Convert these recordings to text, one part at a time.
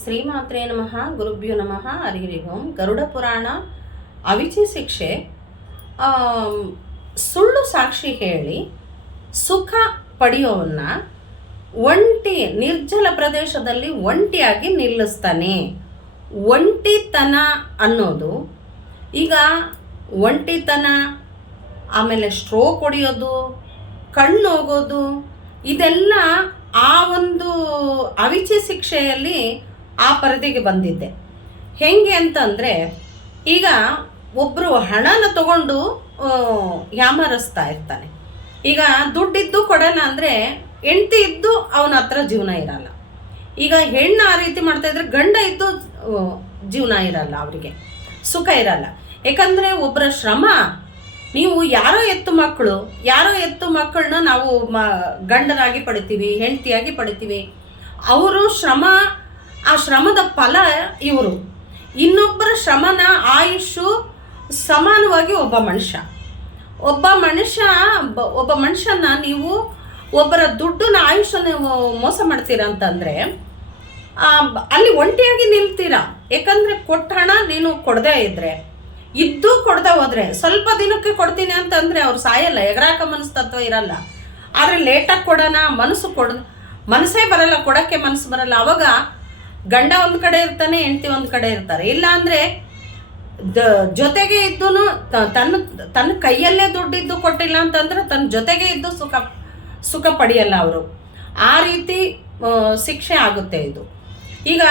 ಶ್ರೀಮಾತ್ರೆ ನಮಃ ಗುರುಭ್ಯೋ ನಮಃ ಹರಿಹರಿ ಓಂ ಗರುಡ ಪುರಾಣ ಅವಿಚಿ ಶಿಕ್ಷೆ ಸುಳ್ಳು ಸಾಕ್ಷಿ ಹೇಳಿ ಸುಖ ಪಡೆಯೋವನ್ನ ಒಂಟಿ, ನಿರ್ಜಲ ಪ್ರದೇಶದಲ್ಲಿ ಒಂಟಿಯಾಗಿ ನಿಲ್ಲಿಸ್ತಾನೆ. ಒಂಟಿತನ ಅನ್ನೋದು, ಈಗ ಒಂಟಿತನ, ಆಮೇಲೆ ಸ್ಟ್ರೋ ಹೊಡೆಯೋದು, ಕಣ್ಣು ಹೋಗೋದು, ಇದೆಲ್ಲ ಆ ಒಂದು ಅವಿಚಿ ಶಿಕ್ಷೆಯಲ್ಲಿ ಆ ಪರಿಧಿಗೆ ಬಂದಿದ್ದೆ. ಹೆಂಗೆ ಅಂತಂದರೆ, ಈಗ ಒಬ್ಬರು ಹಣನ ತಗೊಂಡು ಯಾಮಾರಿಸ್ತಾ ಇರ್ತಾನೆ. ಈಗ ದುಡ್ಡಿದ್ದು ಕೊಡಲ್ಲ ಅಂದರೆ ಹೆಂಡತಿ ಇದ್ದು ಅವನ ಹತ್ರ ಜೀವನ ಇರಲ್ಲ. ಈಗ ಹೆಣ್ಣು ಆ ರೀತಿ ಮಾಡ್ತಾ ಇದ್ರೆ ಗಂಡ ಇದ್ದು ಜೀವನ ಇರಲ್ಲ ಅವರಿಗೆ. ಸುಖ ಇರಲ್ಲ. ಯಾಕಂದರೆ ಒಬ್ಬರ ಶ್ರಮ, ನೀವು ಯಾರೋ ಎತ್ತು ಮಕ್ಕಳು, ಯಾರೋ ಎತ್ತು ಮಕ್ಕಳನ್ನ ನಾವು ಮ ಗಂಡನಾಗಿ ಪಡಿತೀವಿ, ಹೆಂಡತಿಯಾಗಿ ಪಡಿತೀವಿ. ಅವರು ಶ್ರಮ ಆ ಶ್ರಮದ ಫಲ ಇವರು. ಇನ್ನೊಬ್ಬರ ಶ್ರಮನ ಆಯುಷು ಸಮಾನವಾಗಿ ಒಬ್ಬ ಮನುಷ್ಯ. ಒಬ್ಬ ಮನುಷ್ಯ ಒಬ್ಬ ಮನುಷ್ಯನ ನೀವು ಒಬ್ಬರ ದುಡ್ಡನ್ನ ಆಯುಷನ್ನು ಮೋಸ ಮಾಡ್ತೀರಾ ಅಂತಂದರೆ ಅಲ್ಲಿ ಒಂಟಿಯಾಗಿ ನಿಲ್ತೀರಾ. ಯಾಕಂದರೆ ಕೊಟ್ಟ ಹಣ ನೀನು ಕೊಡದೇ ಇದ್ದರೆ ಇದ್ದು ಕೊಡದೆ ಹೋದರೆ, ಸ್ವಲ್ಪ ದಿನಕ್ಕೆ ಕೊಡ್ತೀನಿ ಅಂತಂದರೆ ಅವ್ರು ಸಾಯಲ್ಲ, ಎಗರಾಕ ಮನಸ್ತತ್ವ ಇರಲ್ಲ. ಆದರೆ ಲೇಟಾಗಿ ಕೊಡೋಣ, ಮನಸ್ಸು ಕೊಡ, ಮನಸ್ಸೇ ಬರಲ್ಲ, ಕೊಡೋಕ್ಕೆ ಮನಸ್ಸು ಬರಲ್ಲ. ಅವಾಗ ಗಂಡ ಒಂದು ಕಡೆ ಇರ್ತಾನೆ, ಹೆಂಡತಿ ಒಂದು ಕಡೆ ಇರ್ತಾರೆ. ಇಲ್ಲ ಅಂದ್ರೆ ಜೊತೆಗೆ ಇದ್ದು ತನ್ನ ತನ್ನ ಕೈಯಲ್ಲೇ ದುಡ್ಡಿದ್ದು ಕೊಟ್ಟಿಲ್ಲ ಅಂತಂದ್ರೆ ತನ್ನ ಜೊತೆಗೆ ಇದ್ದು ಸುಖ ಸುಖ ಪಡೆಯಲ್ಲ ಅವರು. ಆ ರೀತಿ ಶಿಕ್ಷೆ ಆಗುತ್ತೆ ಇದು. ಈಗ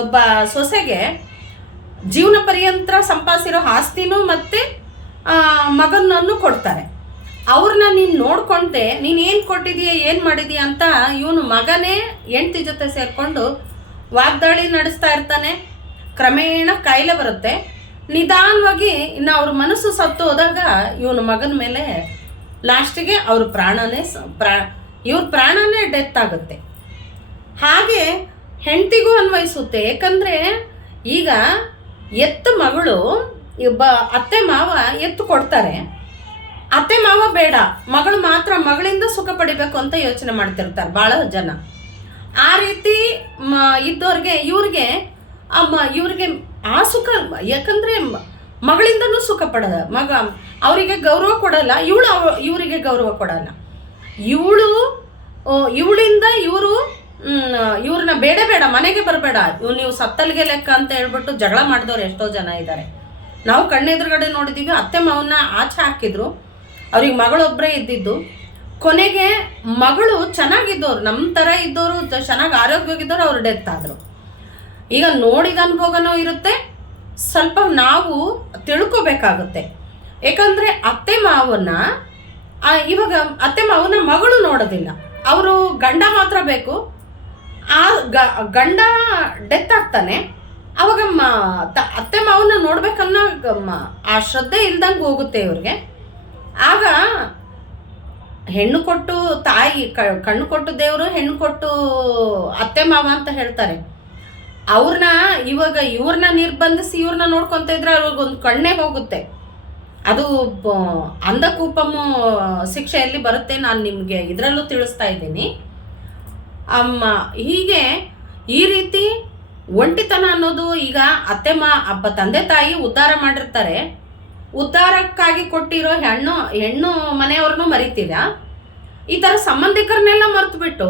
ಒಬ್ಬ ಸೊಸೆಗೆ ಜೀವನ ಪರ್ಯಂತ ಸಂಪಾದಿಸಿರೋ ಆಸ್ತಿನೂ ಮತ್ತೆ ಮಗನನ್ನು ಕೊಡ್ತಾರೆ. ಅವ್ರನ್ನ ನೀನು ನೋಡ್ಕೊಂಡೆ, ನೀನು ಏನು ಕೊಟ್ಟಿದೀಯ, ಏನು ಮಾಡಿದೀಯ ಅಂತ ಇವನು ಮಗನೇ ಹೆಂಡತಿ ಜೊತೆ ಸೇರಿಕೊಂಡು ವಾಗ್ದಾಳಿ ನಡೆಸ್ತಾ ಇರ್ತಾನೆ. ಕ್ರಮೇಣ ಕಾಯಿಲೆ ಬರುತ್ತೆ. ನಿಧಾನವಾಗಿ ಇನ್ನು ಅವ್ರ ಮನಸ್ಸು ಸತ್ತು ಹೋದಾಗ ಇವನ ಮಗನ ಮೇಲೆ ಲಾಸ್ಟಿಗೆ ಅವ್ರ ಪ್ರಾಣನೇ ಪ್ರಾ, ಇವ್ರ ಪ್ರಾಣನೇ ಡೆತ್ ಆಗುತ್ತೆ. ಹಾಗೆ ಹೆಂಡತಿಗೂ ಅನ್ವಯಿಸುತ್ತೆ. ಏಕೆಂದರೆ ಈಗ ಎತ್ತ ಮಗಳು, ಒಬ್ಬ ಅತ್ತೆ ಮಾವ ಎತ್ತು ಕೊಡ್ತಾರೆ. ಮಾವ ಬೇಡ. ಮಗಳು ಮಾತ್ರ ಮಗಳಿಂದ ಸುಖ ಪಡಿಬೇಕು ಅಂತ ಯೋಚನೆ ಮಾಡ್ತಿರ್ತಾರೆ ಭಾಳ ಜನ. ಆ ರೀತಿ ಇದ್ದವ್ರಿಗೆ ಇವ್ರಿಗೆ, ಅಮ್ಮ, ಇವ್ರಿಗೆ ಆ ಸುಖ ಯಾಕಂದ್ರೆ ಮಗಳಿಂದನೂ ಸುಖ ಪಡದ. ಮಗ ಅವರಿಗೆ ಗೌರವ ಕೊಡಲ್ಲ, ಇವಳು ಇವರಿಗೆ ಗೌರವ ಕೊಡಲ್ಲ. ಇವಳು ಇವಳಿಂದ ಇವರು ಇವ್ರನ್ನ ಬೇಡ ಬೇಡ, ಮನೆಗೆ ಬರಬೇಡ. ನೀವು ಸತ್ತಲ್ಗೆ ಲೆಕ್ಕ ಅಂತ ಹೇಳ್ಬಿಟ್ಟು ಜಗಳ ಮಾಡಿದವ್ರು ಎಷ್ಟೋ ಜನ ಇದ್ದಾರೆ ನಾವು ಕಣ್ಣೆದುರುಗಡೆ ನೋಡಿದ್ದೀವಿ ಅತ್ತೆ ಮಾವನ್ನ ಆಚೆ ಹಾಕಿದ್ರು. ಅವ್ರಿಗೆ ಮಗಳೊಬ್ಬರೇ ಇದ್ದಿದ್ದು. ಕೊನೆಗೆ ಮಗಳು ಚೆನ್ನಾಗಿದ್ದವ್ರು ನಮ್ಮ ಥರ ಇದ್ದವರು ಚೆನ್ನಾಗಿ ಆರೋಗ್ಯವಾಗಿದ್ದವ್ರು ಅವ್ರು ಡೆತ್ ಆದರು. ಈಗ ನೋಡಿದ ಅನುಭವನೂ ಇರುತ್ತೆ. ಸ್ವಲ್ಪ ನಾವು ತಿಳ್ಕೊಬೇಕಾಗುತ್ತೆ. ಯಾಕಂದರೆ ಅತ್ತೆ ಮಾವನ್ನ ಆ, ಇವಾಗ ಅತ್ತೆ ಮಾವನ ಮಗಳು ನೋಡೋದಿಲ್ಲ. ಅವರು ಗಂಡ ಮಾತ್ರ ಬೇಕು. ಆ ಗಂಡ ಡೆತ್ ಆಗ್ತಾನೆ. ಅವಾಗ ಮ ಅತ್ತೆ ಮಾವನ ನೋಡ್ಬೇಕನ್ನೋ ಆ ಶ್ರದ್ಧೆ ಇಲ್ದಂಗೆ ಹೋಗುತ್ತೆ ಇವ್ರಿಗೆ. ಆಗ ಹೆಣ್ಣು ಕೊಟ್ಟು ತಾಯಿ ಕಣ್ಣು ಕೊಟ್ಟು ದೇವರು, ಹೆಣ್ಣು ಕೊಟ್ಟು ಅತ್ತೆ, ಮಾವ ಅಂತ ಹೇಳ್ತಾರೆ. ಅವ್ರನ್ನ ಇವಾಗ ಇವ್ರನ್ನ ನಿರ್ಬಂಧಿಸಿ ಇವ್ರನ್ನ ನೋಡ್ಕೊಂತ ಇದ್ರೆ ಅವ್ರಿಗೊಂದು ಕಣ್ಣೇ ಹೋಗುತ್ತೆ. ಅದು ಅಂಧಕೂಪಮು ಶಿಕ್ಷೆಯಲ್ಲಿ ಬರುತ್ತೆ ನಾನು ನಿಮಗೆ ಇದರಲ್ಲೂ ತಿಳಿಸ್ತಾ ಇದ್ದೀನಿ. ಅಮ್ಮ, ಹೀಗೆ ಈ ರೀತಿ ಒಂಟಿತನ ಅನ್ನೋದು ಈಗ ಅತ್ತೆ, ಮಾ, ಅಪ್ಪ, ತಂದೆ, ತಾಯಿ ಉದ್ಧಾರ ಮಾಡಿರ್ತಾರೆ. ಉದ್ಧಾರಕ್ಕಾಗಿ ಕೊಟ್ಟಿರೋ ಹೆಣ್ಣು ಹೆಣ್ಣು ಮನೆಯವ್ರನ್ನೂ ಮರಿತೀರ? ಈ ಥರ ಸಂಬಂಧಿಕರನ್ನೆಲ್ಲ ಮರೆತುಬಿಟ್ಟು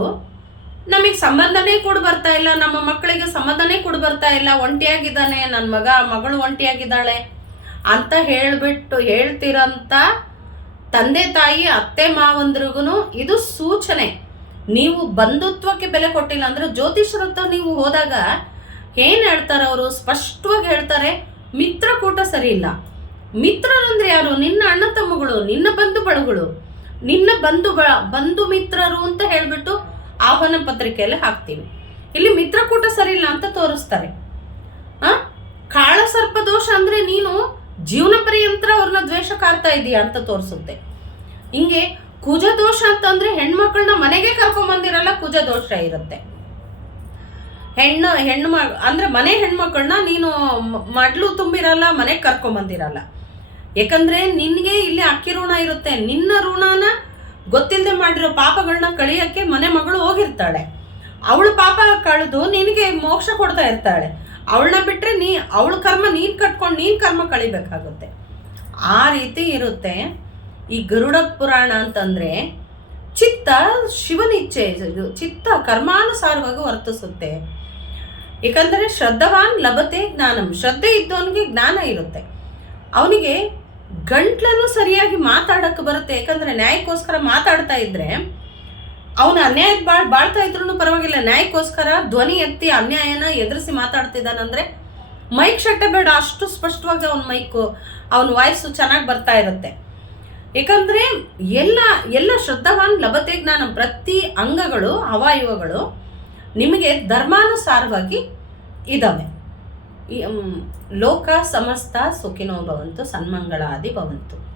ನಮಗೆ ಸಂಬಂಧನೇ ಕೂಡ ಬರ್ತಾ ಇಲ್ಲ, ನಮ್ಮ ಮಕ್ಕಳಿಗೆ ಸಂಬಂಧನೇ ಕೂಡ ಬರ್ತಾ ಇಲ್ಲ. ಒಂಟಿಯಾಗಿದ್ದಾನೆ ನನ್ನ ಮಗ, ಮಗಳು ಒಂಟಿಯಾಗಿದ್ದಾಳೆ ಅಂತ ಹೇಳಿಬಿಟ್ಟು ಹೇಳ್ತಿರಂತ ತಂದೆ, ತಾಯಿ, ಅತ್ತೆ ಮಾವಂದ್ರಿಗೂ ಇದು ಸೂಚನೆ. ನೀವು ಬಂಧುತ್ವಕ್ಕೆ ಬೆಲೆ ಕೊಟ್ಟಿಲ್ಲ ಅಂದ್ರೆ ಜ್ಯೋತಿಷರ ಹತ್ರ ನೀವು ಹೋದಾಗ ಏನು ಹೇಳ್ತಾರೆ ಅವರು ಸ್ಪಷ್ಟವಾಗಿ ಹೇಳ್ತಾರೆ, ಮಿತ್ರಕೂಟ ಸರಿ ಇಲ್ಲ. ಮಿತ್ರರಂದ್ರೆ ಯಾರು? ನಿನ್ನ ಅಣ್ಣ ತಮ್ಮಗಳು, ನಿನ್ನ ಬಂಧು ಬಳಗಳು ನಿನ್ನ ಬಂಧು ಬಂಧು ಮಿತ್ರರು ಅಂತ ಹೇಳ್ಬಿಟ್ಟು ಆಹ್ವಾನ ಪತ್ರಿಕೆಯಲ್ಲಿ ಹಾಕ್ತೀವಿ. ಇಲ್ಲಿ ಮಿತ್ರಕೂಟ ಸರಿ ಅಂತ ತೋರಿಸ್ತಾರೆ. ಆ ಕಾಳ ಸರ್ಪ ದೋಷ ಅಂದ್ರೆ ನೀನು ಜೀವನ ಪರ್ಯಂತರ ಅವ್ರನ್ನ ದ್ವೇಷ ಕಾರ್ತಾ ಇದೀಯ ಅಂತ ತೋರಿಸುತ್ತೆ. ಹಿಂಗೆ ಕುಜ ದೋಷ ಅಂತಂದ್ರೆ ಹೆಣ್ಮಕ್ಳನ್ನ ಮನೆಗೆ ಕರ್ಕೊಂಬಂದಿರಲ್ಲ, ಕುಜ ದೋಷ ಇರುತ್ತೆ. ಹೆಣ್ಣು ಹೆಣ್ಣು ಅಂದ್ರೆ ಮನೆ ಹೆಣ್ಮಕ್ಳನ್ನ ನೀನು ಮಡ್ಲು ತುಂಬಿರಲ್ಲ, ಮನೆಗೆ ಕರ್ಕೊಂಬಂದಿರಲ್ಲ. ಯಾಕಂದ್ರೆ ನಿನಗೆ ಇಲ್ಲಿ ಅಕ್ಕಿ ಋಣ ಇರುತ್ತೆ. ನಿನ್ನ ಋಣನ ಗೊತ್ತಿಲ್ಲದೆ ಮಾಡಿರೋ ಪಾಪಗಳನ್ನ ಕಳಿಯೋಕ್ಕೆ ಮನೆ ಮಗಳು ಹೋಗಿರ್ತಾಳೆ. ಅವಳು ಪಾಪ ಕಳೆದು ನಿನಗೆ ಮೋಕ್ಷ ಕೊಡ್ತಾ ಇರ್ತಾಳೆ. ಅವಳನ್ನ ಬಿಟ್ಟರೆ ನೀ, ಅವಳ ಕರ್ಮ ನೀನು ಕಟ್ಕೊಂಡು ನೀನು ಕರ್ಮ ಕಳಿಬೇಕಾಗುತ್ತೆ. ಆ ರೀತಿ ಇರುತ್ತೆ ಈ ಗರುಡ ಪುರಾಣ ಅಂತಂದರೆ ಚಿತ್ತ ಶಿವನಿಚ್ಛೆ ಚಿತ್ತ ಕರ್ಮಾನುಸಾರವಾಗಿ ವರ್ತಿಸುತ್ತೆ. ಏಕೆಂದರೆ ಶ್ರದ್ಧವಾನ್ ಲಭತೆ ಜ್ಞಾನಂ. ಶ್ರದ್ಧೆ ಇದ್ದವನಿಗೆ ಜ್ಞಾನ ಇರುತ್ತೆ. ಅವನಿಗೆ ಗಂಟ್ಲನ್ನು ಸರಿಯಾಗಿ ಮಾತಾಡೋಕ್ಕೆ ಬರುತ್ತೆ. ಯಾಕಂದರೆ ನ್ಯಾಯಕ್ಕೋಸ್ಕರ ಮಾತಾಡ್ತಾ ಇದ್ದರೆ ಅವನು ಅನ್ಯಾಯ ಬಾಳ್, ಬಾಳ್ತಾ ಇದ್ರೂ ಪರವಾಗಿಲ್ಲ. ನ್ಯಾಯಕ್ಕೋಸ್ಕರ ಧ್ವನಿ ಎತ್ತಿ ಅನ್ಯಾಯನ ಎದುರಿಸಿ ಮಾತಾಡ್ತಿದ್ದಾನಂದ್ರೆ ಮೈಕ್ ಶಟ್ಟ ಬೇಡ. ಅಷ್ಟು ಸ್ಪಷ್ಟವಾಗಿ ಅವನ ಮೈಕು, ಅವನ ವಾಯ್ಸು ಚೆನ್ನಾಗಿ ಬರ್ತಾ ಇರುತ್ತೆ. ಏಕೆಂದರೆ ಎಲ್ಲ ಎಲ್ಲ ಶ್ರದ್ಧವಾನ್ ಲಭತೆ ಜ್ಞಾನ ಪ್ರತಿ ಅಂಗಗಳು, ಅವಯವಗಳು ನಿಮಗೆ ಧರ್ಮಾನುಸಾರವಾಗಿ ಇದ್ದಾವೆ ಈ, ಲೋಕ ಸಮಸ್ತ ಸುಖಿನೋ ಭವಂತು ಸನ್ಮಂಗಳಾದಿ ಭವಂತು.